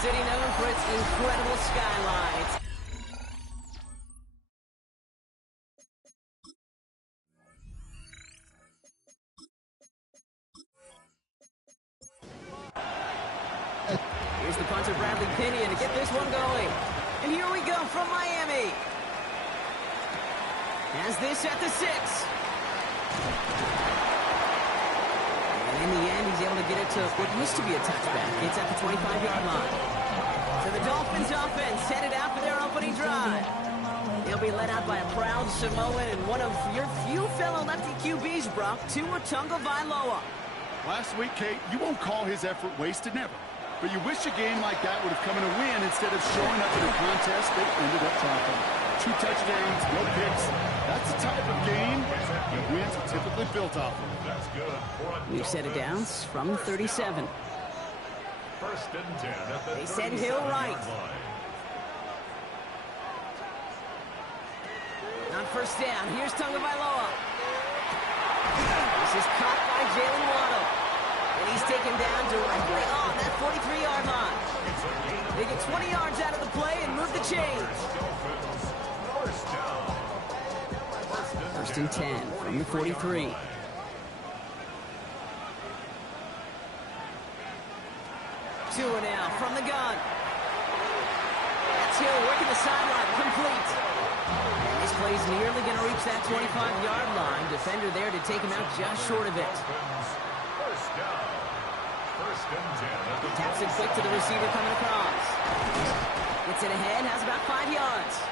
city known for its incredible skylines. Here's the punter, Bradley Pinion, to get this one going. And here we go from Miami. Has this at the 6. And in the end, he's able to get it to what used to be a touchback. It's at the 25-yard line. So the Dolphins offense headed out for their opening drive. They'll be led out by a proud Samoan and one of your few fellow lefty QBs, Brock, Tua Tagovailoa. Last week, Kate, you won't call his effort wasted, never. But you wish a game like that would have come in a win instead of showing up in a contest they ended up dropping. 2 touchdowns, no picks. That's the type of game that wins are typically built off of. That's good. We've set it down from 37. First and 10 at the They send Hill right. line. On first down, here's Tagovailoa. This is caught by Jalen Waddle. And he's taken down directly on that 43-yard line. They get 20 yards out of the play and move the chains. First and 10 from the 43. Tua now from the gun. That's Hill working the sideline, complete. And this play's nearly going to reach that 25-yard line. Defender there to take him out just short of it. First down. First and 10. Taps it quick to the receiver coming across. Gets it ahead, has about 5 yards.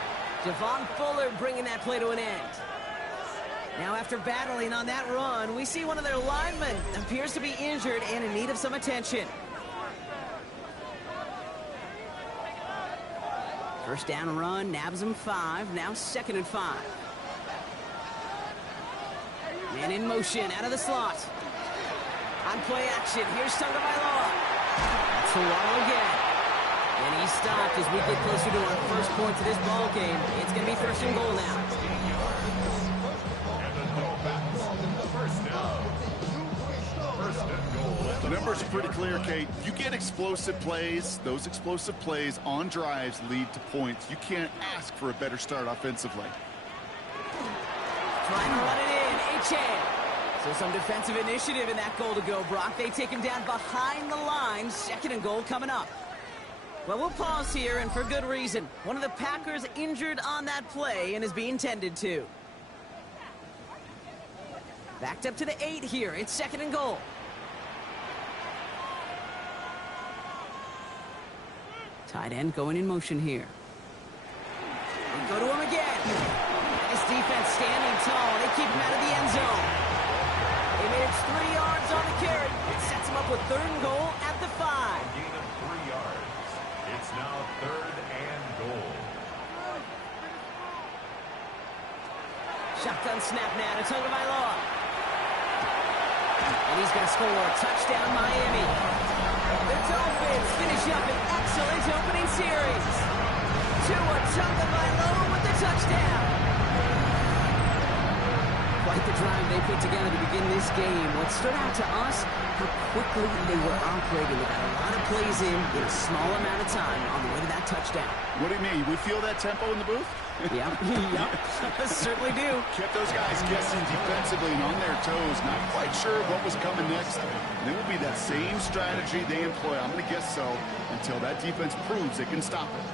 Javon Fuller bringing that play to an end. Now after battling on that run, we see one of their linemen appears to be injured and in need of some attention. First down run, nabs him 5, now 2nd and 5. Man in motion, out of the slot. On play action, here's Tagovailoa. That's for Waddle again. And he's stopped as we get closer to our first points of this ball game. It's going to be 1st and goal now. The numbers are pretty clear, Kate. You get explosive plays. Those explosive plays on drives lead to points. You can't ask for a better start offensively. Trying to run it in, Achane. So some defensive initiative in that goal to go, Brock. They take him down behind the line. 2nd and goal coming up. Well, we'll pause here, and for good reason. One of the Packers injured on that play and is being tended to. Backed up to the 8 here. It's 2nd and goal. Tight end going in motion here. They go to him again. Nice defense standing tall. They keep him out of the end zone. They made it 3 yards on the carry. It sets him up with 3rd and goal at the 5. Gain of 3 yards. It's now 3rd and goal. Shotgun snap now to Tagovailoa. And he's going to score a touchdown, Miami. The Dolphins finish up an excellent opening series. Tua Tagovailoa with the touchdown. Quite the drive they put together to begin this game. What stood out to us, how quickly they were operating. They got a lot of plays in a small amount of time on the way to that touchdown. What do you mean? We feel that tempo in the booth? Yep, certainly do. Kept those guys guessing defensively and on their toes, not quite sure what was coming next. And it will be that same strategy they employ, I'm going to guess so, until that defense proves it can stop it.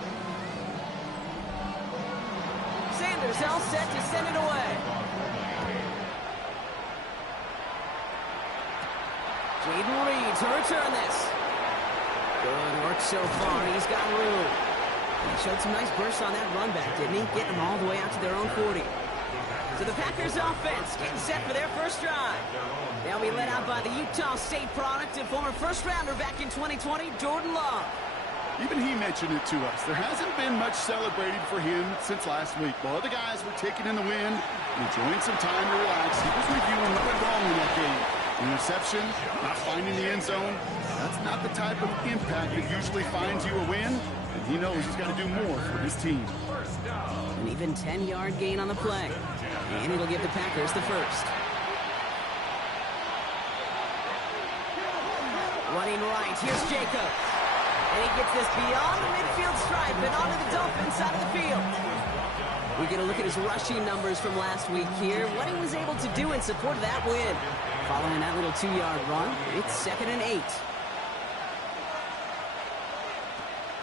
Sanders all set to send it away. Jaden Reed to return this. Good work so far. He's got room. He showed some nice bursts on that run back, didn't he? Getting them all the way out to their own 40. So the Packers offense getting set for their first drive. They'll be led out by the Utah State product and former first-rounder back in 2020, Jordan Love. Even he mentioned it to us. There hasn't been much celebrated for him since last week. While other guys were taking in the win, enjoying some time to relax, he was reviewing what went wrong in that game. Interception, not finding the end zone. That's not the type of impact that usually finds you a win. And he knows he's got to do more for his team. An even 10-yard gain on the play. And it'll give the Packers the first. Running right, here's Jacobs. And he gets this beyond the midfield stripe and onto the Dolphins side of the field. We get a look at his rushing numbers from last week here, what he was able to do in support of that win. Following that little 2-yard run, it's 2nd and 8.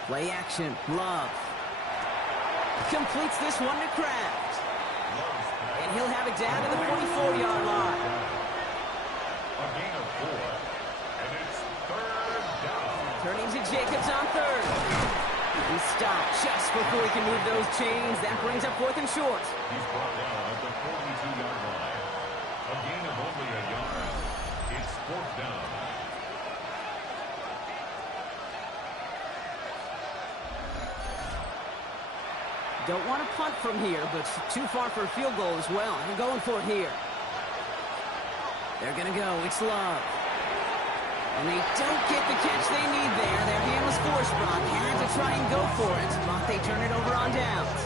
Play action, Love. Completes this one to Kraft. And he'll have it down to the 44-yard line. A gain of 4. And it's 3rd down. Turning to Jacobs on 3rd. He stopped just before he can move those chains. That brings up 4th and short. He's brought down at the 42-yard line. A gain of only a yard. It's 4th down. Don't want to punt from here, but too far for a field goal as well. They're going for it here. They're going to go. It's Love. And they don't get the catch they need there. Their hand was forced, Brock. Had to try and go for it, but they turn it over on downs.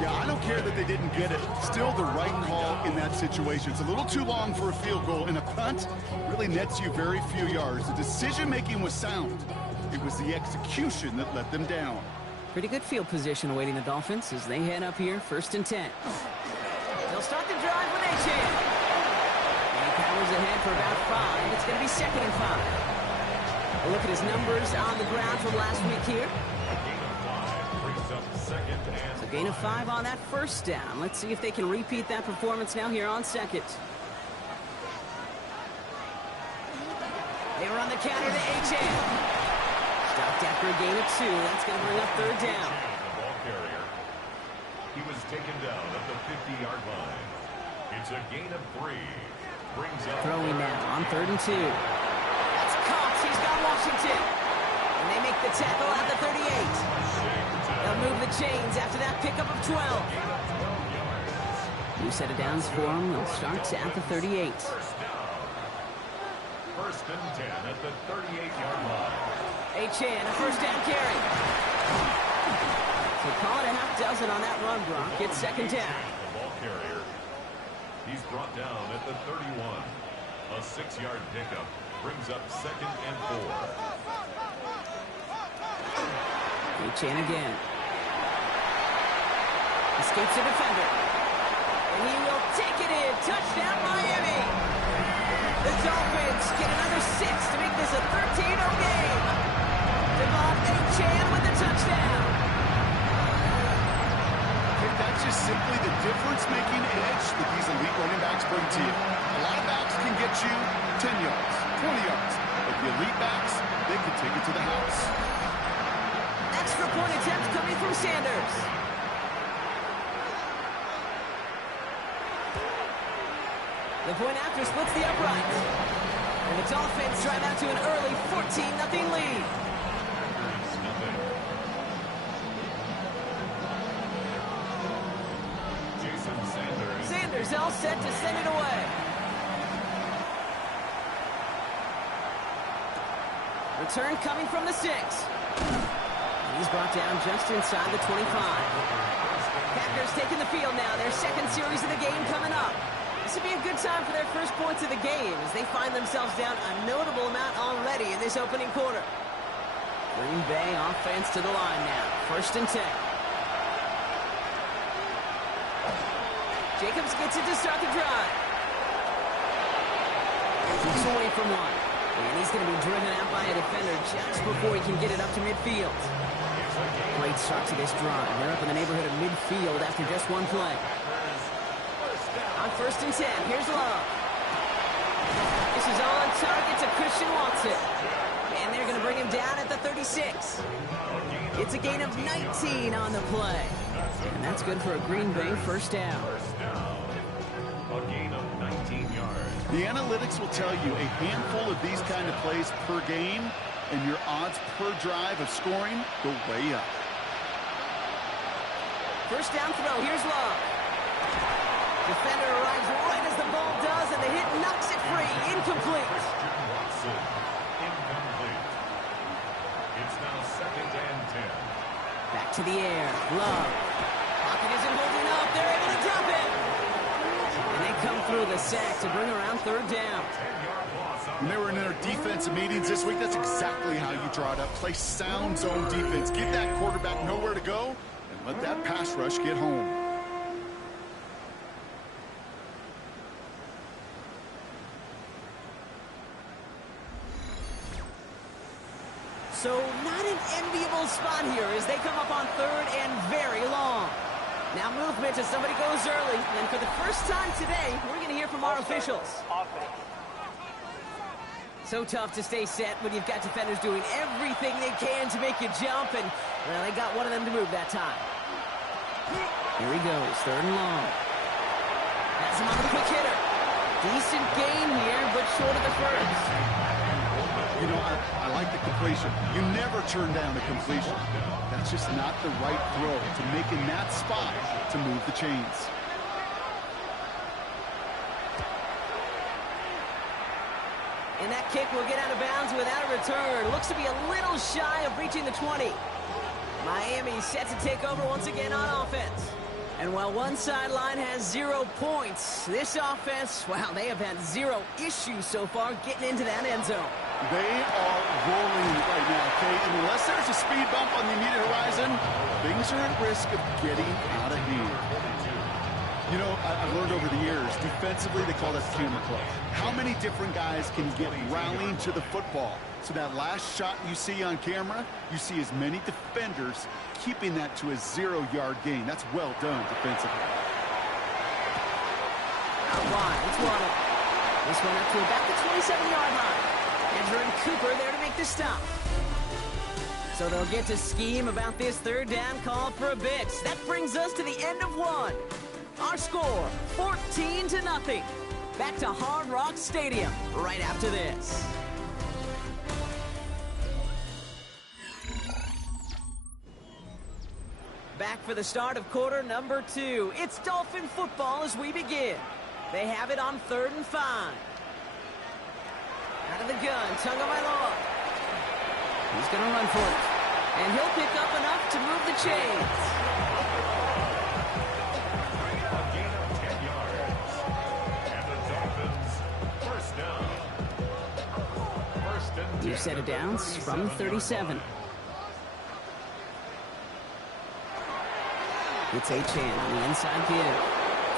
Yeah, I don't care that they didn't get it. Still the right call in that situation. It's a little too long for a field goal, and a punt really nets you very few yards. The decision-making was sound. It was the execution that let them down. Pretty good field position awaiting the Dolphins as they head up here, 1st and 10. They'll start the drive with Achane. And he powers ahead for about 5. It's going to be 2nd and 5. A look at his numbers on the ground from last week here. A gain of 5 brings up 2nd and So gain of 5 on that 1st down. Let's see if they can repeat that performance now here on 2nd. They run the counter to Achane. Stopped after a gain of 2. That's going to bring up 3rd down. the ball carrier. He was taken down at the 50-yard line. It's a gain of 3. Brings up Throwing now on 3rd and 2. That's caught. He's got Washington. And they make the tackle at the 38. They'll move the chains after that pickup of 12. New set of downs for them. They'll start at the 38. 1st and 10 at the 38-yard line. Achane, a 1st down carry. So call it a half dozen on that run, Brock. It's 2nd down. The ball carrier. He's brought down at the 31. A 6-yard pickup brings up 2nd and 4. Achane again. Escapes a defender. And he will take it in. Touchdown, Miami. The Dolphins get another 6 to make this a 13-0 game. Devon Achane with the touchdown. That's just simply the difference-making edge that these elite running backs bring to you. A lot of backs can get you 10 yards, 20 yards. But the elite backs, they can take it to the house. Extra point attempt coming from Sanders. The point after splits the uprights. And the Dolphins drive out to an early 14-0 lead. Sanders all set to send it away. Return coming from the 6. He's brought down just inside the 25. Packers taking the field now. Their 2nd series of the game coming up. This would be a good time for their first points of the game as they find themselves down a notable amount already in this opening quarter. Green Bay offense to the line now. 1st and 10. Jacobs gets it to start the drive. He's away from one. And he's going to be driven out by a defender just before he can get it up to midfield. Great start to this drive. They're up in the neighborhood of midfield after just one play. On 1st and 10, here's Love. This is on target to Christian Watson. And they're going to bring him down at the 36. It's a gain of 19 on the play. And that's good for a Green Bay 1st down. A gain of 19 yards. The analytics will tell you a handful of these kind of plays per game, and your odds per drive of scoring go way up. 1st down throw, here's Love. Defender arrives right as the ball does, and the hit knocks it free. Incomplete. Watson, incomplete. It's now 2nd and 10. Back to the air. Love. Pocket isn't holding up. They're able to drop it. And they come through the sack to bring around 3rd down. 10-yard loss When they were in their defensive meetings this week, that's exactly how you draw it up. Play sound zone defense. Give that quarterback nowhere to go and let that pass rush get home. So not an enviable spot here as they come up on third and very long. Now movement as somebody goes early. And for the first time today, we're going to hear from our officials. So tough to stay set when you've got defenders doing everything they can to make you jump. And, well, they got one of them to move that time. Here he goes, third and long. Has him on the quick hitter. Decent gain here, but short of the first. You know, I like the completion. You never turn down a completion. That's just not the right throw to make in that spot to move the chains. And that kick will get out of bounds without a return. Looks to be a little shy of reaching the 20. Miami set to take over once again on offense. And while one sideline has 0 points, this offense, wow, they have had 0 issues so far getting into that end zone. They are rolling right now, Kate. And unless there's a speed bump on the immediate horizon, things are at risk of getting out of hand. You know, I've learned over the years, defensively, they call that camera clutch. How many different guys can get rallying to the football? So that last shot you see on camera, you see as many defenders keeping that to a 0-yard gain. That's well done defensively. Out wide, it's Waddle. This one up to about the 27-yard line. Andrew and Cooper there to make the stop. So they'll get to scheme about this third down call for a bit. That brings us to the end of one. Our score, 14-0. Back to Hard Rock Stadium right after this. Back for the start of quarter number 2. It's Dolphin football as we begin. They have it on 3rd and 5. Out of the gun, Tagovailoa. He's going to run for it. And he'll pick up enough to move the chains. A gain of 10 yards. And the Dolphins, first down. First and 10. New set of downs from 37. It's Achane on the inside give.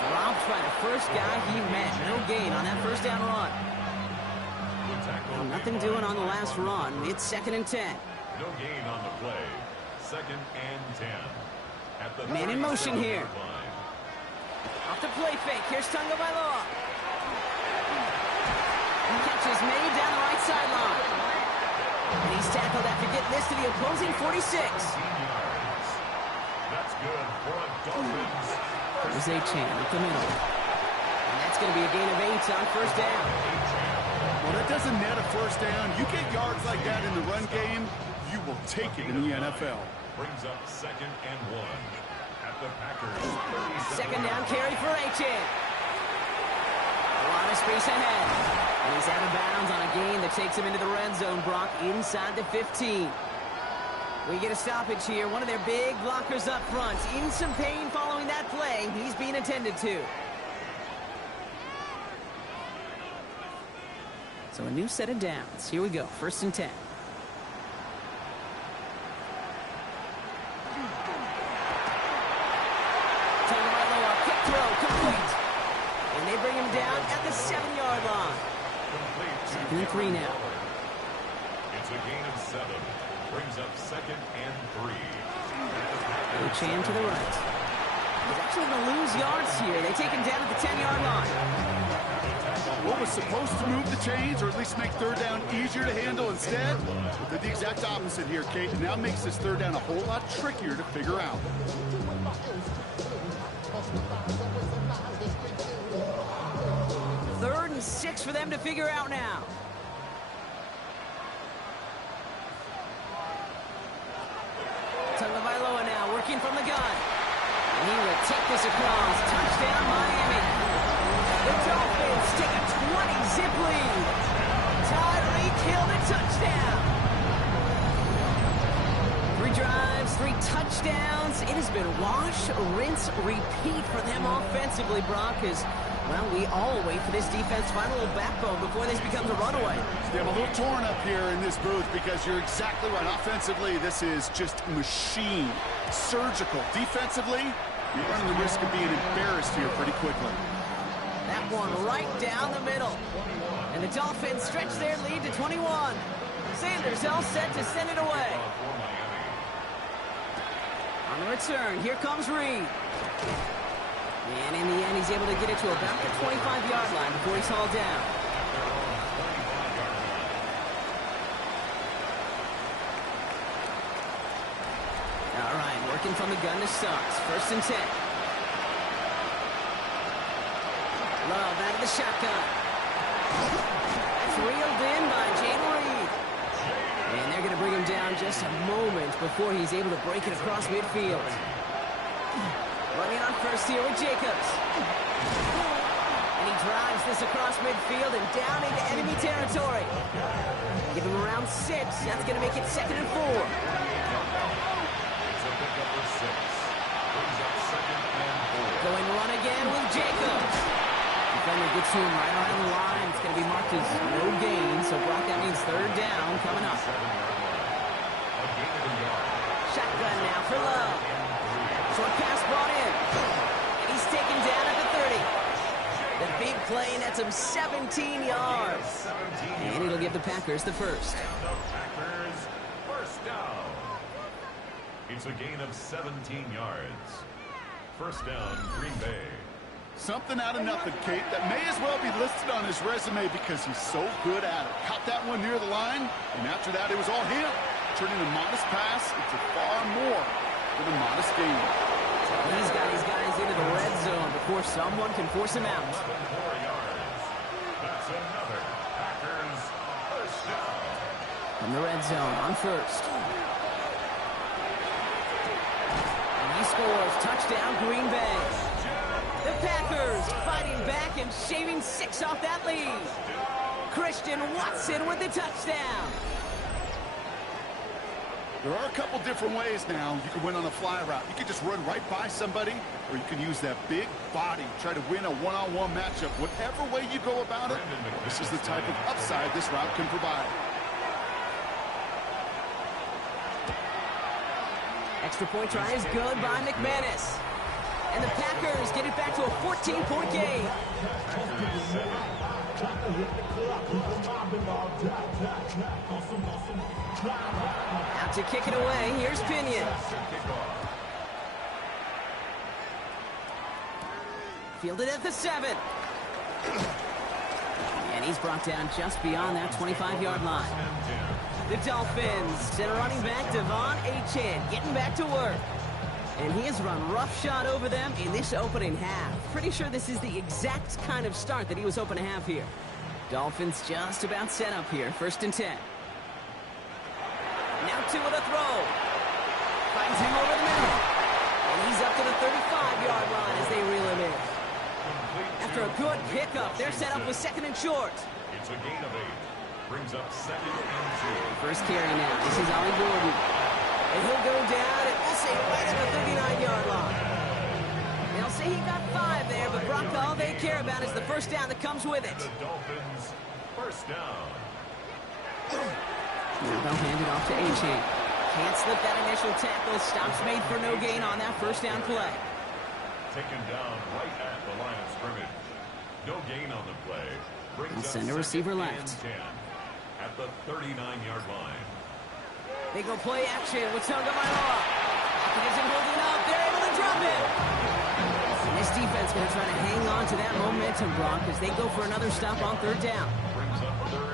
Dropped by the first guy he met. No gain on that first down run. Well, nothing doing on the last run. It's 2nd and 10. No gain on the play. 2nd and 10. At the Man in motion here. line. Off the play fake. Here's Tagovailoa. Catch is made down the right sideline. And he's tackled after getting this to the opposing 46. 15 yards. That's good for a Dolphins. There's Achane up the middle. And that's going to be a gain of 8 on first down. Well, that doesn't net a first down. You get yards like that in the run game, you will take it in the NFL. Brings up 2nd and 1 at the Packers. 2nd down carry for Achane. A lot of space ahead. And he's out of bounds on a gain that takes him into the red zone, Brock, inside the 15. We get a stoppage here. One of their big blockers up front. In some pain following that play. He's being attended to. So a new set of downs. Here we go. 1st and 10. Tagovailoa, quick throw, complete. And they bring him down at the 7-yard line. 2nd and 3 now. It's a gain of 7. Brings up 2nd and 3. Achane to the right. He's actually going to lose yards here. They take him down at the 10-yard line. What was supposed to move the chains, or at least make third down easier to handle instead, did the exact opposite here, Kate, and now makes this third down a whole lot trickier to figure out. 3rd and 6 for them to figure out now. Tagovailoa now working from the gun. And he will take this across. Touchdown, Miami. The Dolphins take a 20-zip lead. Tyreek Hill to touchdown. 3 drives, 3 touchdowns. It has been wash, rinse, repeat for them offensively, Brock, as Well, we all wait for this defense to find a little backbone before this becomes a runaway. Yeah, I'm a little torn up here in this booth because you're exactly right. Offensively, this is just machine. Surgical. Defensively, you're running the risk of being embarrassed here pretty quickly. That one right down the middle. And the Dolphins stretch their lead to 21. Sanders all set to send it away. On the return, here comes Reed. And in the end, he's able to get it to about the 25-yard line before he's hauled down. All right, working from the gun to start. 1st and 10. Love out of the shotgun. That's reeled in by Jayden Reed. And they're going to bring him down just a moment before he's able to break it across midfield. Running on first here with Jacobs. And he drives this across midfield and down into enemy territory. Give him around 6. That's going to make it 2nd and 4. Going run again with Jacobs. Defender gets to him right around the line. It's going to be marked as no gain. So, Brock, that means 3rd down coming up. Shotgun now for Love. Short pass brought in. And he's taken down at the 30. The big play, and that's him 17 yards. And it'll give the Packers the first. First down. It's a gain of 17 yards. First down, Green Bay. Something out of nothing, Kate, that may as well be listed on his resume because he's so good at it. Caught that one near the line, and after that, it was all him. Turning a modest pass into far more than a modest gain. He's got his guys into the red zone before someone can force him out. 4 yards. That's another Packers first down. From the red zone on first. And he scores. Touchdown, Green Bay. The Packers fighting back and shaving 6 off that lead. Christian Watson with the touchdown. There are a couple different ways now. You can win on a fly route. You can just run right by somebody, or you can use that big body, try to win a one-on-one matchup. Whatever way you go about it, this is the type of upside this route can provide. Extra point try is good by McManus. And the Packers get it back to a 14-point game. Out to kick it away. Here's Pinion. Fielded at the 7. And he's brought down just beyond that 25-yard line. The Dolphins send a running back, Devon Achane, getting back to work. And he has run roughshod over them in this opening half. Pretty sure this is the exact kind of start that he was hoping to have here. Dolphins just about set up here. 1st and 10. Now 2 with a throw. Finds him over the middle. And he's up to the 35-yard line as they reel him in. After a good pickup, they're set up with 2nd and short. It's a gain of 8. Brings up 2nd and 2. First carry now. This is Ollie Gordon. And he'll go down, and we'll say right at the 39-yard line. They'll say he got 5 there, but Brock, all they care about is the first down that comes with it. The Dolphins first down. Now they'll hand it off to Achane. Can't slip that initial tackle. Stops made for no gain on that first down play. Taken down right at the line of scrimmage. No gain on the play. And send a receiver left. 10 at the 39-yard line. They go play action with Tagovailoa. After isn't holding up, they're able to drop it. And this defense going to try to hang on to that momentum, Brock, as they go for another stop on 3rd down.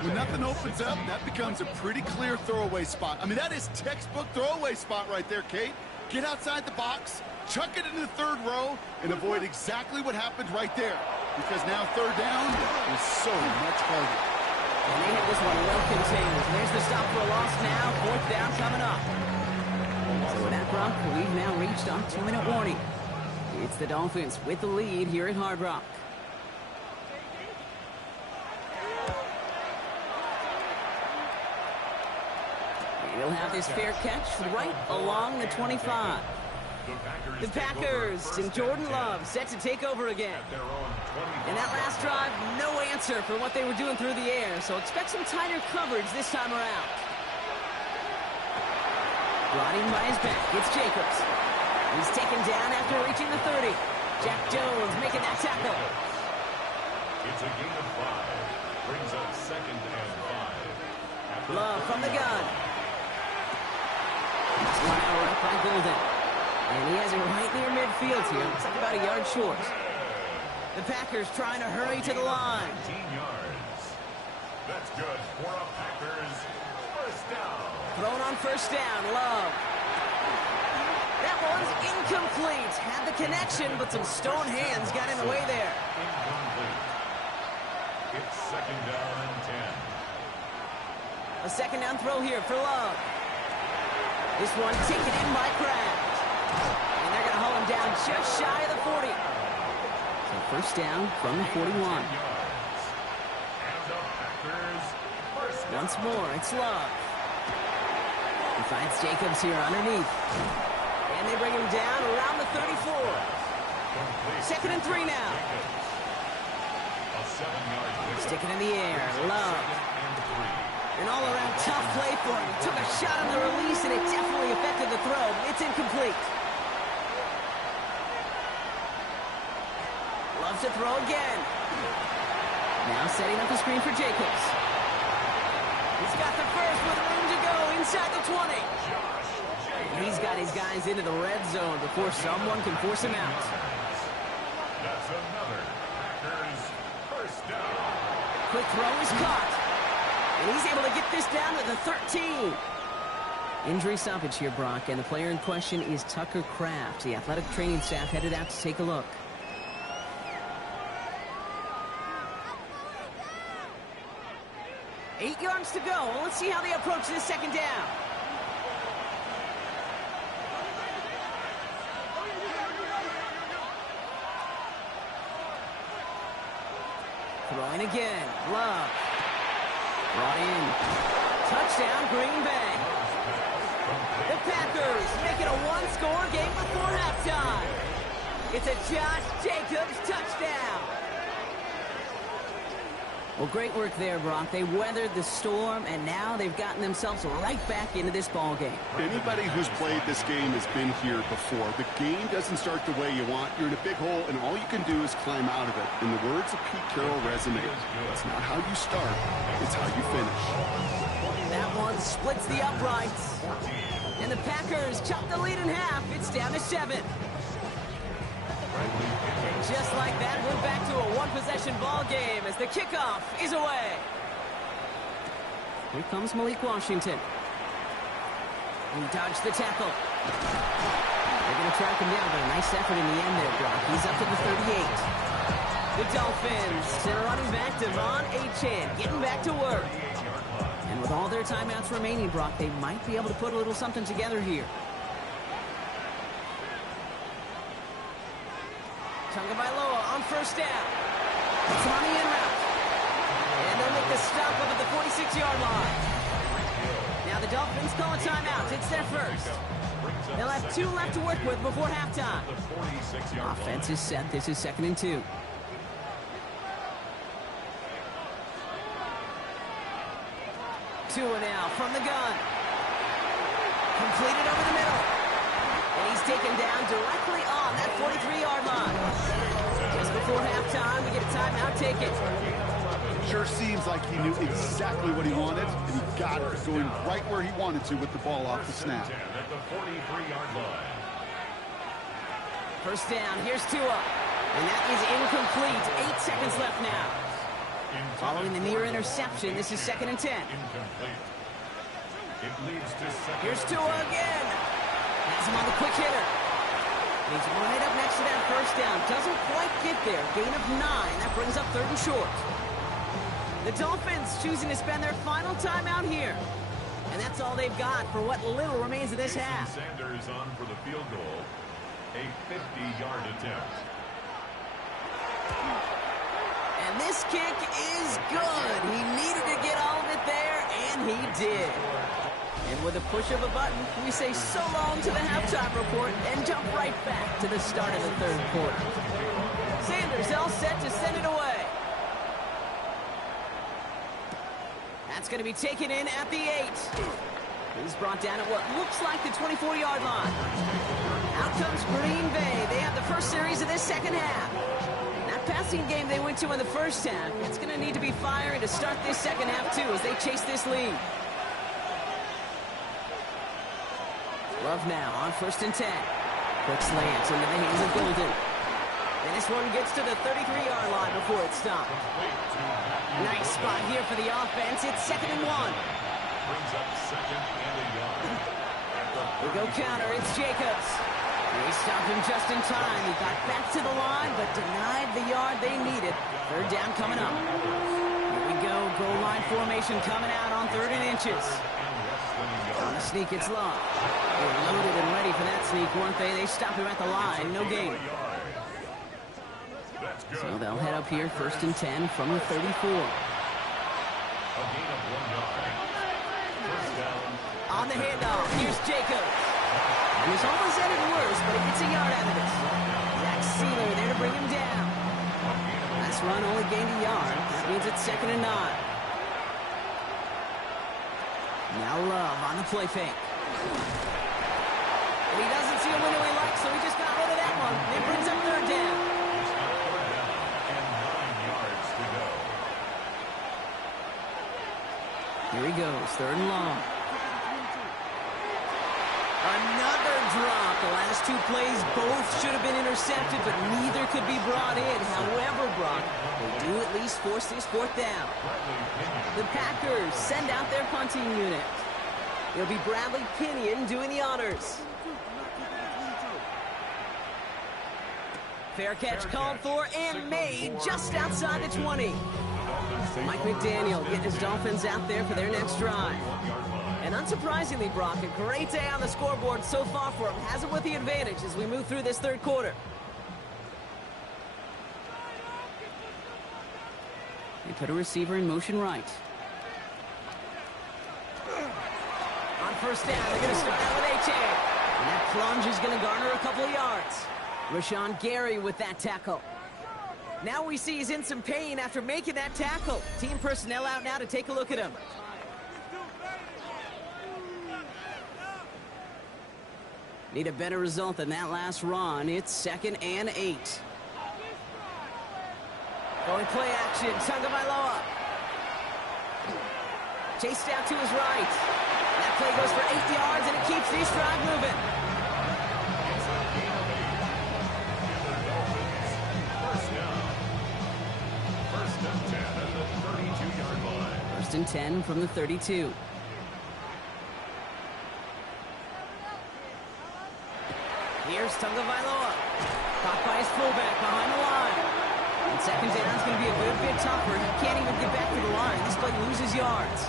When nothing opens up, that becomes a pretty clear throwaway spot. I mean, that is textbook throwaway spot right there, Kate. Get outside the box, chuck it into the 3rd row, and avoid exactly what happened right there. Because now 3rd down is so much harder. And they have this one well contained. There's the stop for a loss now. 4th down coming up. So with that, Brock, we've now reached our 2-minute warning. It's the Dolphins with the lead here at Hard Rock. He'll have this fair catch right along the 25. The Packers and Jordan Love set to take over again. And that last drive, no answer for what they were doing through the air, so expect some tighter coverage this time around. Brought in by his back, it's Jacobs. He's taken down after reaching the 30. Jack Jones making that tackle. It's a gain of 5. Brings up 2nd and 5. Love from the gun. It's 1 hour up by Golden. And he has it right near midfield here. Looks like about a yard short. The Packers trying to hurry to the line. 19 yards. That's good for a Packers first down. Thrown on first down, Love. That one's incomplete. Had the connection, but some stone hands got in the way there. Incomplete. It's 2nd down and 10. A 2nd down throw here for Love. This one taken in by Kraft. And they're going to haul him down just shy of the 40. So first down from the 41. Once more, it's Love. He finds Jacobs here underneath. And they bring him down around the 34. 2nd and 3 now. Stick it in the air. Love. An all-around tough play for him. He took a shot on the release, and it definitely affected the throw. It's incomplete. Loves to throw again. Now setting up the screen for Jacobs. He's got the first with room to go inside the 20. And he's got his guys into the red zone before someone can force him out. That's another Packers first down. Quick throw is caught. And he's able to get this down to the 13. Injury stoppage here, Brock, and the player in question is Tucker Kraft. The athletic training staff headed out to take a look. Eight yards to go. Well, let's see how they approach this 2nd down. Throwing again. Love. Brought in. Touchdown, Green Bay. The Packers make it a one-score game before halftime. It's a Josh Jacobs touchdown. Well, great work there, Brock. They weathered the storm, and now they've gotten themselves right back into this ball game. Anybody who's played this game has been here before. The game doesn't start the way you want. You're in a big hole, and all you can do is climb out of it. In the words of Pete Carroll resonate, it's not how you start, it's how you finish. That one splits the uprights. And the Packers chop the lead in half. It's down to 7. And just like that, we're back to a one-possession ball game as the kickoff is away. Here comes Malik Washington. He dodged the tackle. They're going to track him down, but a nice effort in the end there, Brock. He's up to the 38. The Dolphins send a running back, Devon Achane, getting back to work. And with all their timeouts remaining, Brock, they might be able to put a little something together here. Tagovailoa on first down. It's on the in route. And they'll make the stop up at the 46-yard line. Now the Dolphins call a timeout. It's their first. They'll have 2 left to work with before halftime. Offense is set. This is 2nd and 2. Tua now from the gun. Completed over the middle. And he's taken down directly on that 43-yard line. Just before halftime, we get a timeout taken. Sure seems like he knew exactly what he wanted, and he got it, going right where he wanted to with the ball off the snap. At the 43-yard line. First down, here's Tua. And that is incomplete. 8 seconds left now. Following the near interception, this is 2nd and 10. Incomplete. It leads to 2nd. Here's Tua again. Has him on the quick hitter. And he's right up next to that first down. Doesn't quite get there. Gain of 9. That brings up 3rd and short. The Dolphins choosing to spend their final timeout here. And that's all they've got for what little remains of this half. Sanders on for the field goal. A 50-yard attempt. And this kick is good. He needed to get all of it there, and he did. And with a push of a button, we say so long to the halftime report and jump right back to the start of the third quarter. Sanders all set to send it away. That's going to be taken in at the 8. He's brought down at what looks like the 24-yard line. Out comes Green Bay. They have the first series of this second half. That passing game they went to in the first half, it's going to need to be firing to start this second half, too, as they chase this lead. Love now on 1st and 10. Quick slant into the hands of Golden. And this one gets to the 33-yard line before it stopped. Nice spot here for the offense. It's 2nd and 1. Brings up 2nd and a yard. We go counter. It's Jacobs. They stopped him just in time. He got back to the line, but denied the yard they needed. 3rd down coming up. Here we go. Goal line formation coming out on 3rd and inches. On the sneak, it's Love. They were loaded and ready for that sneak, weren't they? They stopped him at the line. No gain. So they'll head up here, 1st and 10 from the 34. A gain of 1 yard. First down. On the handoff, here's Jacobs. He was almost at it worse, but he gets a yard out of this. Zach Sealer there to bring him down. Last run only gained a yard. That means it's 2nd and 9. Now Love on the play fake. And he doesn't see a window he likes, so he just got rid of that one. It brings up 3rd down. Here he goes, 3rd and long. Another drop. The last 2 plays both should have been intercepted, but neither could be brought in. However, Brock, they do at least force this 4th down. The Packers send out their punting unit. It'll be Bradley Pinion doing the honors. Fair catch called for and made just outside the 20. Mike McDaniel getting his Dolphins out there for their next drive. And unsurprisingly, Brock, a great day on the scoreboard so far for him. Has it with the advantage as we move through this 3rd quarter. They put a receiver in motion right. On 1st down, they're going to start out with A-Chain. And that plunge is going to garner a couple of yards. Rashawn Gary with that tackle. Now we see he's in some pain after making that tackle. Team personnel out now to take a look at him. Need a better result than that last run. It's 2nd and 8. Going play action. Tagovailoa. Chased out to his right. That play goes for 8 yards, and it keeps this drive moving. First and 10 from the 32. Here's Tagovailoa. Caught by his fullback behind the line. And 2nd down is going to be a good bit tougher. He can't even get back to the line. This play loses yards.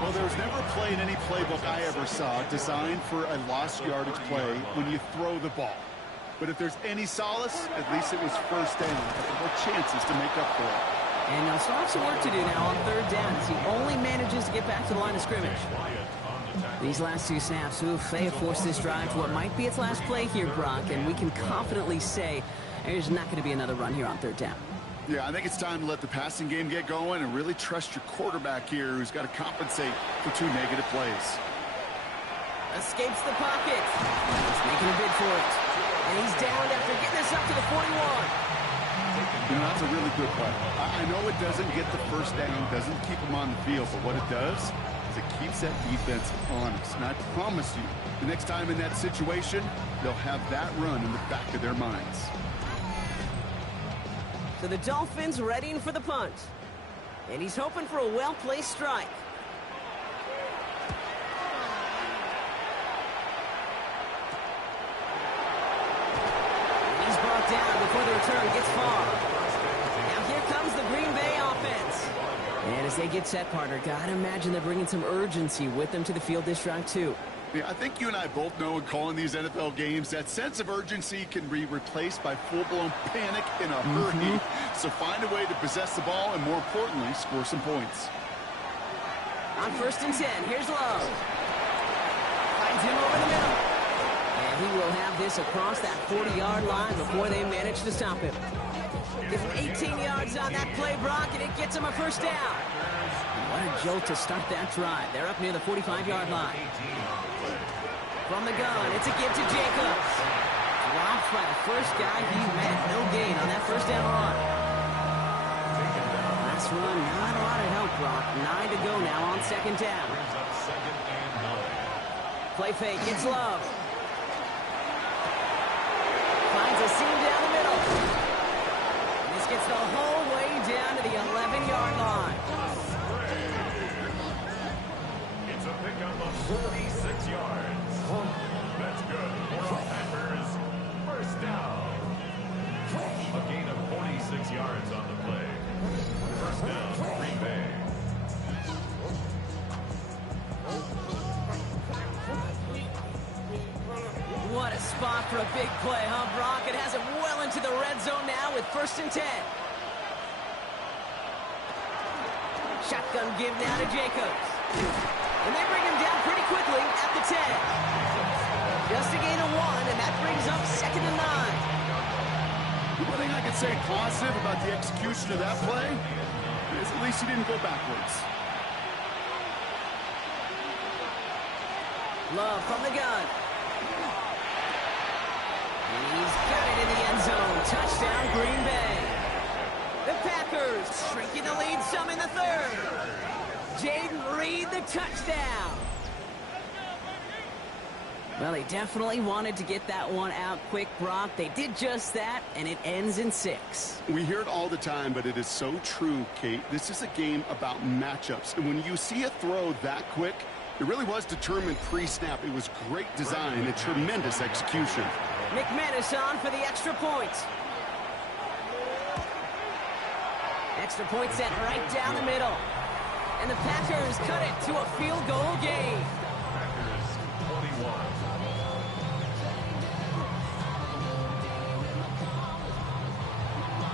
Well, there was never a play in any playbook I ever saw designed for a lost yardage play when you throw the ball. But if there's any solace, at least it was 1st down. More chances to make up for it. And they'll still have some work to do now on 3rd down as he only manages to get back to the line of scrimmage. These last 2 snaps, they have forced this drive to what might be its last play here, Brock, and we can confidently say there's not going to be another run here on 3rd down. Yeah, I think it's time to let the passing game get going and really trust your quarterback here, who's got to compensate for 2 negative plays. Escapes the pocket. He's making a bid for it. And he's down after getting this up to the 41. You know, that's a really good play. I know it doesn't get the 1st down, doesn't keep them on the field, but what it does is it keeps that defense honest. And I promise you, the next time in that situation, they'll have that run in the back of their minds. So the Dolphins readying for the punt. And he's hoping for a well-placed strike. He's brought down before the return gets far. Now here comes the Green Bay offense. And as they get set, partner, gotta imagine they're bringing some urgency with them to the field this drive, too. Yeah, I think you and I both know in calling these NFL games that sense of urgency can be replaced by full-blown panic in a hurry. So find a way to possess the ball and, more importantly, score some points. On 1st and 10, here's Love. Finds him over the middle. And he will have this across that 40-yard line before they manage to stop him. Gives him 18 yards on that play, Brock, and it gets him a 1st down. What a jolt to start that drive. They're up near the 45-yard line. From the gun, it's a give to Jacobs. Dropped by the first guy he met. No gain on that 1st down run. Last run, not a lot of help, Brock. 9 to go now on 2nd down. Play fake, it's Love. Finds a seam down the middle. And this gets the whole way down to the 11-yard line. It's a pickup of 46 yards. That's good for the Packers. 1st down. A gain of 46 yards on the play. 1st down, Green Bay. What a spot for a big play, huh, Brock? It has it well into the red zone now with 1st and 10. Shotgun give now to Jacobs. And they bring him down pretty quickly at the 10. Just a gain of 1, and that brings up 2nd and 9. The one thing I can say positive about the execution of that play is at least he didn't go backwards. Love from the gun. He's got it in the end zone. Touchdown, Green Bay. The Packers shrinking the lead some in the 3rd. Jaden Reed, the touchdown. Well, they definitely wanted to get that one out quick, Brock. They did just that, and it ends in 6. We hear it all the time, but it is so true, Kate. This is a game about matchups. And when you see a throw that quick, it really was determined pre-snap. It was great design and tremendous execution. McManus on for the extra point. Extra point set right down the middle. And the Packers cut it to a field goal game. Packers 21.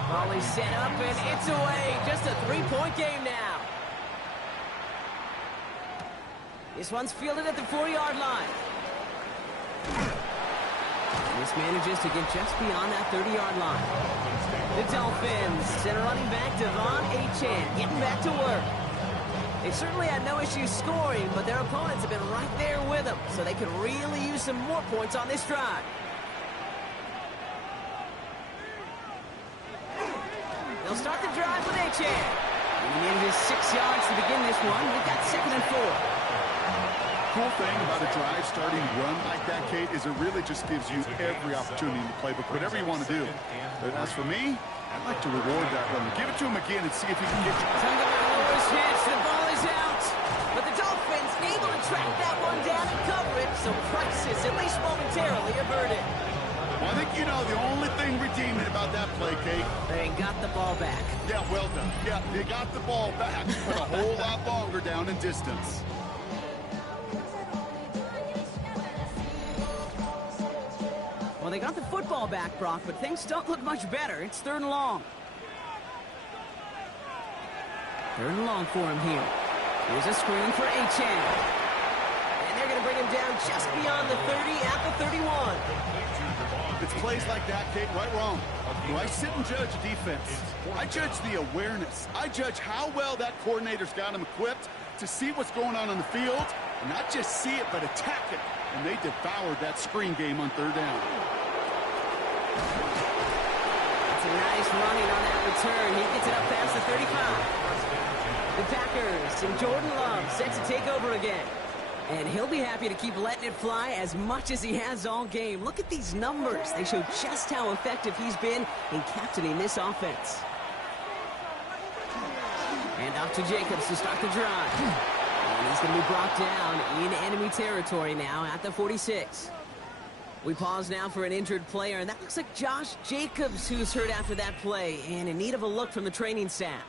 Ball is set up and it's away. Just a 3-point game now. This one's fielded at the 4-yard line. And this manages to get just beyond that 30-yard line. The Dolphins send a running back, Devon Achane, getting back to work. They certainly had no issues scoring, but their opponents have been right there with them, so they could really use some more points on this drive. They'll start the drive with Achane. And he manages 6 yards to begin this one. We've got 2nd and 4. Cool thing about a drive starting run like that, Kate, is it really just gives you every opportunity in the playbook, whatever you want to do. But as for me, I'd like to reward that run. Give it to him again and see if he can get you. Lewis hits, the ball is out. But the Dolphins able to track that one down and cover it, so Price is at least momentarily averted. Well, I think you know the only thing redeeming about that play, Kate. They got the ball back. Yeah, well done. Yeah, they got the ball back, but a whole lot longer down in distance. Well, they got the football back, Brock, but things don't look much better. It's 3rd and long. 3rd and long for him here. Here's a screen for Achane. And they're going to bring him down just beyond the 30 at the 31. It's plays like that, Kate, right wrong. Do I sit and judge defense? I judge the awareness. I judge how well that coordinator's got him equipped to see what's going on the field, and not just see it, but attack it. And they devoured that screen game on 3rd down. That's a nice running on that return. He gets it up past the 35. The Packers and Jordan Love set to take over again. And he'll be happy to keep letting it fly as much as he has all game. Look at these numbers. They show just how effective he's been in captaining this offense. And off to Jacobs to start the drive. And he's going to be brought down in enemy territory now at the 46. We pause now for an injured player, and that looks like Josh Jacobs, who's hurt after that play and in need of a look from the training staff.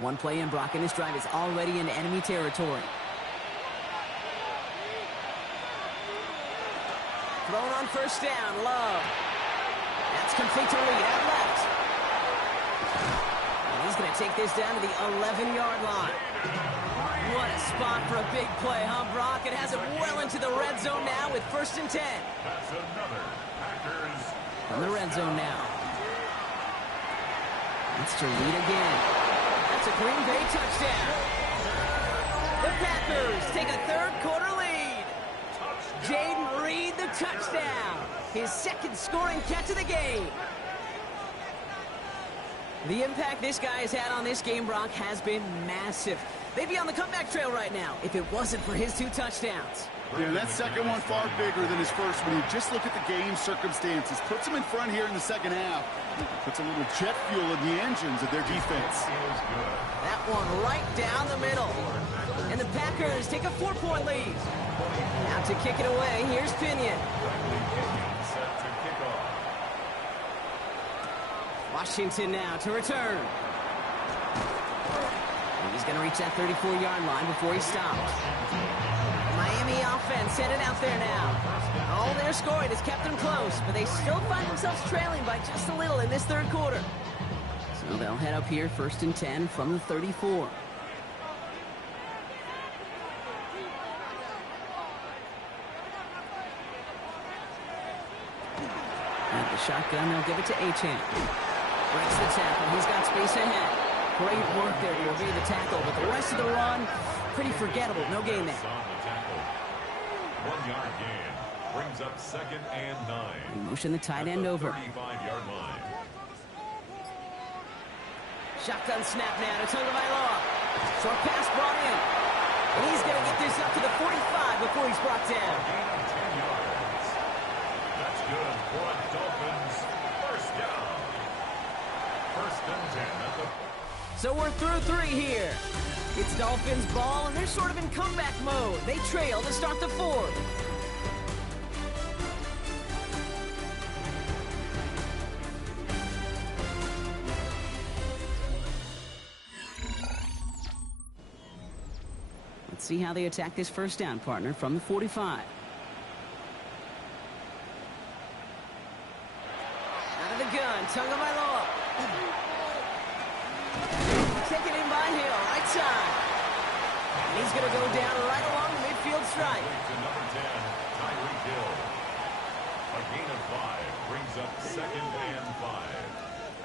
One play in, Brock, and his drive is already in enemy territory. Thrown on 1st down, Love. That's complete to Reed, out left. And he's going to take this down to the 11-yard line. What a spot for a big play, huh, Brock? It has it well into the red zone now with 1st and 10. That's another Packers. From the red zone now. It's to lead again. That's a Green Bay touchdown. The Packers take a third-quarter lead. Jaden Reed, the touchdown. His 2nd scoring catch of the game. The impact this guy has had on this game, Brock, has been massive. They'd be on the comeback trail right now if it wasn't for his 2 touchdowns. Yeah, that second one far bigger than his first one. You just look at the game circumstances. Puts them in front here in the second half. Puts a little jet fuel in the engines of their defense. That one right down the middle. And the Packers take a 4-point lead. Now to kick it away, here's Pinion. Set to kick off. Washington now to return. He's going to reach that 34-yard line before he stops. Miami offense headed out there now. All their scoring has kept them close, but they still find themselves trailing by just a little in this third quarter. So they'll head up here 1st and 10 from the 34. At the shotgun, they'll give it to Achane. Breaks the tackle. He's got space ahead. Great work there to evade the tackle, but the rest of the run, pretty forgettable. No gain there. 1-yard gain. Brings up 2nd and 9. We motion the tight end over. 35-yard line. Shotgun snap now to Tagovailoa. Short pass brought in. And he's going to get this up to the 45 before he's brought down. Gain of 10 yards. That's good for a Dolphins first down. 1st and 10 at the... So we're through 3 here. It's Dolphins ball, and they're sort of in comeback mode. They trail to start the 4th. Let's see how they attack this first down, partner, from the 45. Out of the gun, Tagovailoa. Taken in by Hill, right side. And he's going to go down right along the midfield stripe. To number 10, Tyreek Hill. A gain of 5 brings up 2nd and 5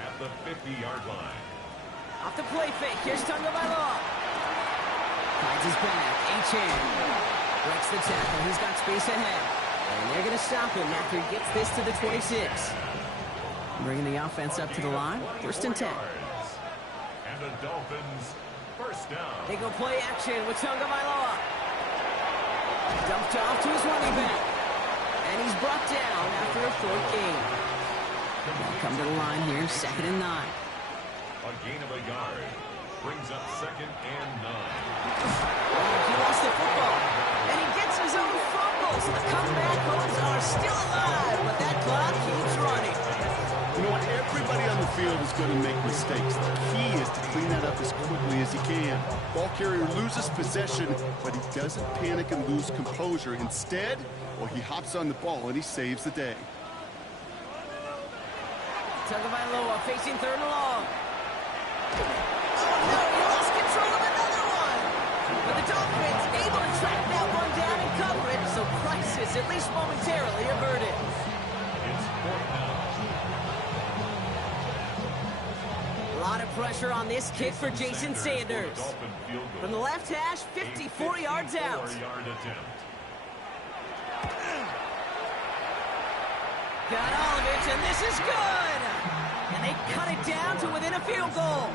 at the 50-yard line. Off the play fake, here's Tagovailoa. Finds his back, Achane. Breaks the tackle, he's got space ahead. And they're going to stop him after he gets this to the 26. Bringing the offense up to the line, 1st and 10. And the Dolphins first down. They go play action with Tagovailoa. Dumped off to his running back. And he's brought down after a 4th gain. They'll come to the line here, 2nd and 9. A gain of a yard brings up 2nd and 9. He lost the football. And he gets his own fumble. So the comeback hopes are still alive. But that clock keeps running. You know what? Everybody on the field is going to make mistakes. The key is to clean that up as quickly as he can. Ball carrier loses possession, but he doesn't panic and lose composure. Instead, well, he hops on the ball and he saves the day. Tagovailoa facing 3rd and long. Oh, no, he lost control of another one. But the Dolphins able to track that one down in coverage, so crisis at least momentarily averted. It's 4th down. A lot of pressure on this kick for Jason Sanders. From the left hash, 54 yards out. 4-yard attempt. Got all of it, and this is good. And they cut it down to within a field goal.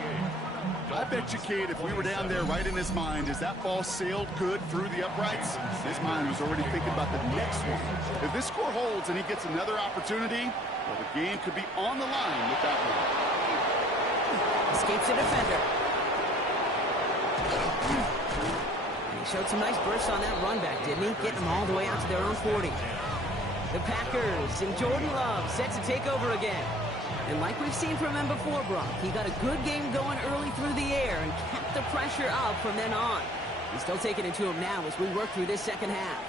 I bet you, Kate, if we were down there right in his mind, as that ball sailed good through the uprights, his mind was already thinking about the next one. If this score holds and he gets another opportunity, well, the game could be on the line with that one. Escapes the defender. And he showed some nice bursts on that run back, didn't he? Getting them all the way out to their own 40. The Packers and Jordan Love set to take over again. And like we've seen from him before, Brock, he got a good game going early through the air and kept the pressure up from then on. He's still taking it to him now as we work through this second half.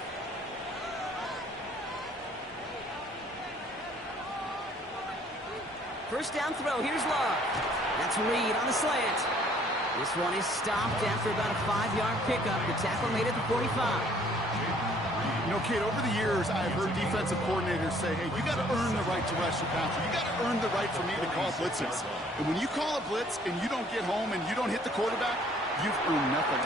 First down throw. Here's Love. That's Reed on the slant. This one is stopped after about a 5-yard pickup. The tackle made it to 45. You know, Kate, over the years, I've heard defensive coordinators say, hey, you got to earn the right to rush your passer. You got to earn the right for me to call blitzes. And when you call a blitz and you don't get home and you don't hit the quarterback, you've earned nothing.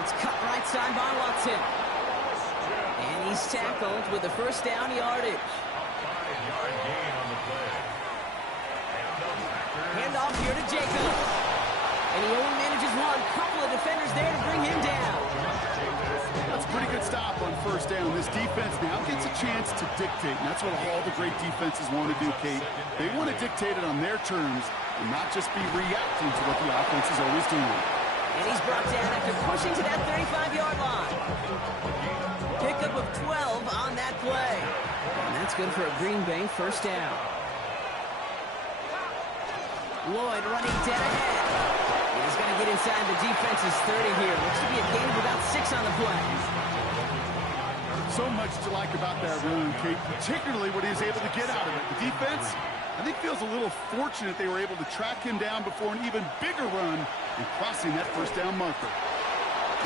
It's cut right side by Watson. And he's tackled with the first down yardage. 5-yard gain on the play. Hand off here to Jacob. And he only manages one. Couple of defenders there to bring him down. That's a pretty good stop on first down. This defense now gets a chance to dictate, and that's what all the great defenses want to do, Kate. They want to dictate it on their terms and not just be reacting to what the offense is always doing. And he's brought down after pushing to that 35-yard line. Pickup of 12 on that play. And that's good for a Green Bay first down. Lloyd running dead ahead. He's going to get inside the defense's 30 here. Looks to be a gain of about 6 on the play. So much to like about that run, Kate, particularly what he was able to get out of it. The defense, I think, feels a little fortunate they were able to track him down before an even bigger run and crossing that first down marker.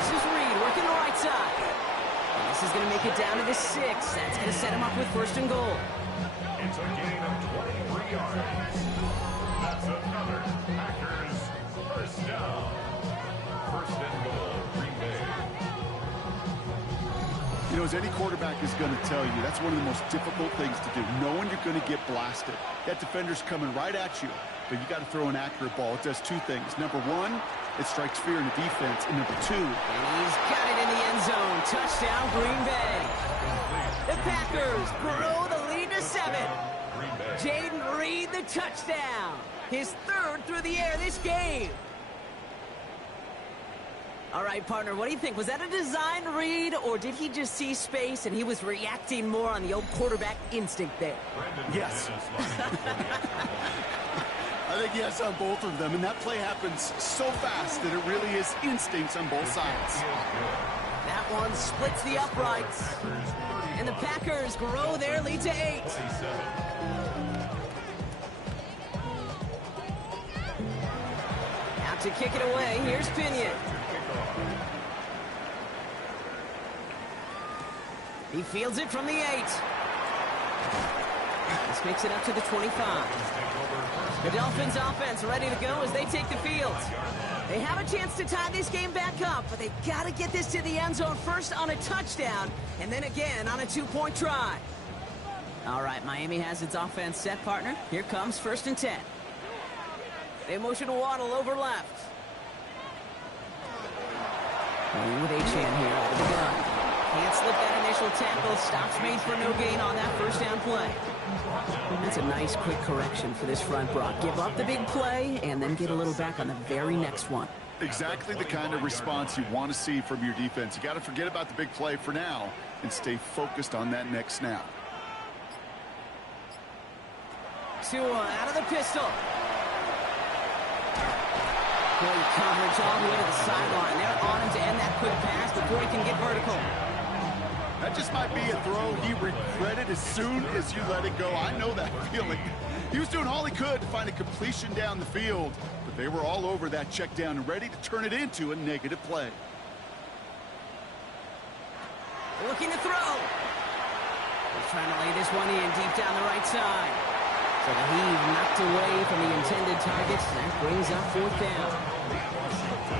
This is Reed working the right side. And this is going to make it down to the 6. That's going to set him up with first and goal. It's a gain of 23 yards. That's another Packers first down. First and goal, Green Bay. You know, as any quarterback is going to tell you, that's one of the most difficult things to do, knowing you're going to get blasted. That defender's coming right at you, but you got to throw an accurate ball. It does two things. Number one, it strikes fear in the defense. And number two, and he's got it in the end zone. Touchdown, Green Bay. The Packers grow the lead to 7. Jaden Reed, the touchdown. His 3rd through the air this game. All right, partner, what do you think? Was that a design read, or did he just see space and he was reacting more on the old quarterback instinct there? yes. I think yes on both of them, and that play happens so fast that it really is instincts on both sides. That one splits the uprights, and the Packers grow their lead to 8. Out to kick it away, here's Pinion. He fields it from the 8. This makes it up to the 25. The Dolphins offense ready to go as they take the field. They have a chance to tie this game back up, but they've got to get this to the end zone first on a touchdown, and then again on a 2-point try. All right, Miami has its offense set, partner. Here comes 1st and 10. They motion Waddle over left. Playing with Achane here out of the gun. Can't slip that initial tackle. Stops Mays for no gain on that first down play. That's a nice quick correction for this front, Brock. Give up the big play and then get a little back on the very next one. Exactly the kind of response you want to see from your defense. You got to forget about the big play for now and stay focused on that next snap. Tua out of the pistol. Great coverage all the way to the sideline. They're on him to end that quick pass before he can get vertical. That just might be a throw he regretted as soon as you let it go. I know that feeling. He was doing all he could to find a completion down the field, but they were all over that check down and ready to turn it into a negative play. Looking to throw. He's trying to lay this one in deep down the right side. So the heave knocked away from the intended targets. That brings up 4th down.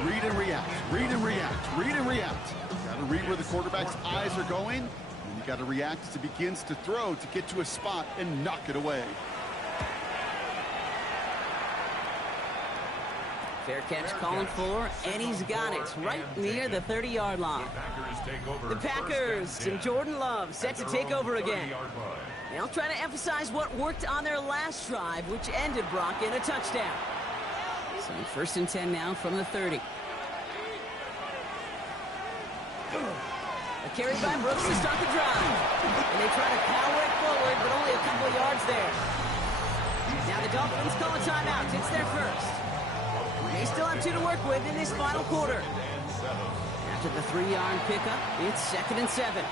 Read and react, read and react, read and react. Got to read where the quarterback's eyes are going, and you got to react as he begins to throw to get to a spot and knock it away. Fair catch calling for, and he's got it right near the 30-yard line. The Packers and Jordan Love set to take over again. They'll try to emphasize what worked on their last drive, which ended, Brock, in a touchdown. So 1st and 10 now from the 30. A carry by Brooks to start the drive. And they try to power it forward, but only a couple of yards there. Now the Dolphins call a timeout. It's their first. They still have 2 to work with in this final quarter. After the 3-yard pickup, it's 2nd and 7.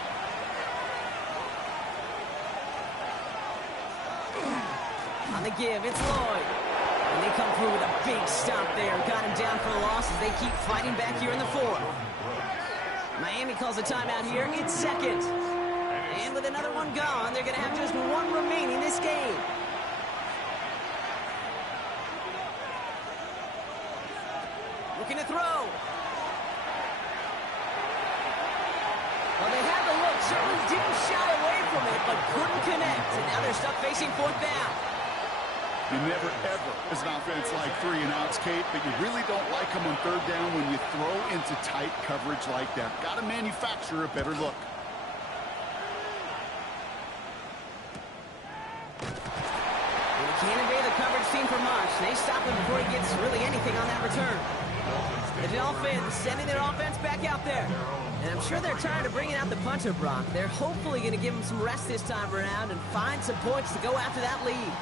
On the give, it's Lloyd. And they come through with a big stop there. Got him down for the loss as they keep fighting back here in the fourth. Miami calls a timeout here. It's second. And with another one gone, they're going to have just one remaining this game. Looking to throw. Well, they had the look, certainly didn't shy away from it, but couldn't connect. And now they're stuck facing fourth down. You never, ever, as an offense, like 3 and outs, Kate, but you really don't like them on third down when you throw into tight coverage like that. Got to manufacture a better look. And he can't evade the coverage team for much. They stop him before he gets really anything on that return. The Dolphins sending their offense back out there. And I'm sure they're tired of bringing out the punter, Brock. They're hopefully going to give him some rest this time around and find some points to go after that lead.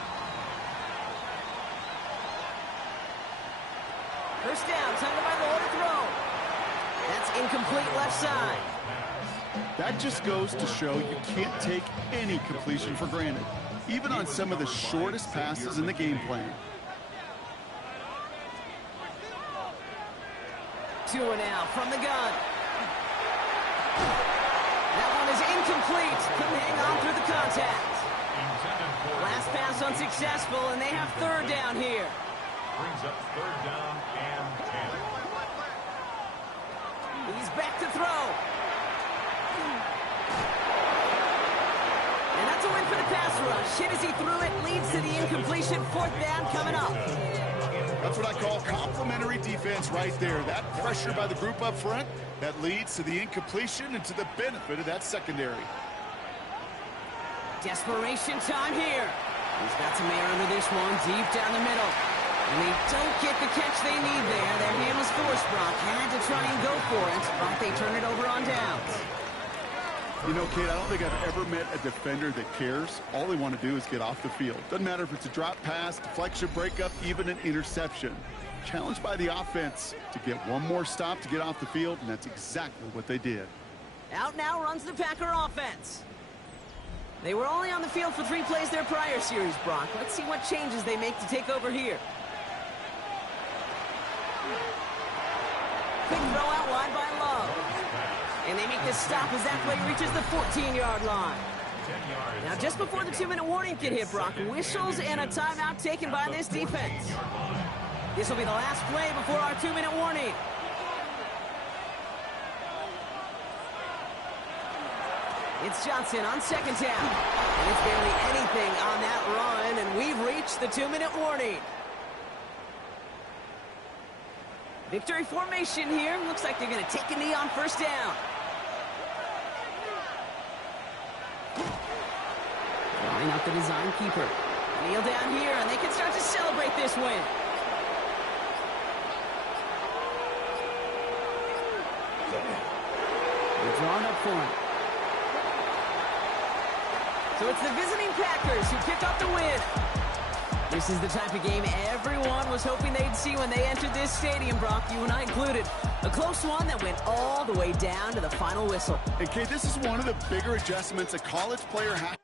First down, time by the to throw. That's incomplete left side. That just goes to show you can't take any completion for granted, even on some of the shortest passes in the game plan. 2 now from the gun. That one is incomplete. Couldn't hang on through the contact. Last pass unsuccessful, and they have third down here. Brings up third down and 10. He's back to throw. And that's a win for the pass rush. Hit as he threw it, leads to the incompletion. Fourth down coming up. That's what I call complimentary defense right there. That pressure by the group up front, that leads to the incompletion and to the benefit of that secondary. Desperation time here. He's got some air under this one, deep down the middle. And they don't get the catch they need there. Their hand was forced, Brock. Had to try and go for it, but they turn it over on downs. You know, Kate, I don't think I've ever met a defender that cares. All they want to do is get off the field. Doesn't matter if it's a drop pass, deflection, breakup, even an interception. Challenged by the offense to get one more stop to get off the field, and that's exactly what they did. Out now runs the Packer offense. They were only on the field for 3 plays their prior series, Brock. Let's see what changes they make to take over here. Quick throw out wide by Love. And they make the stop as that play reaches the 14-yard line. Now, just before the 2-minute warning can hit, Brock, whistles and a timeout taken by this defense. This will be the last play before our 2-minute warning. It's Johnson on second down. And it's barely anything on that run, and we've reached the 2-minute warning. Victory formation here. Looks like they're going to take a knee on first down. Line up the design keeper. Kneel down here, and they can start to celebrate this win. They're drawn up for him. So it's the visiting Packers who pick up the win. This is the type of game everyone was hoping they'd see when they entered this stadium, Brock, you and I included. A close one that went all the way down to the final whistle. And, Kate, this is one of the bigger adjustments a college player has.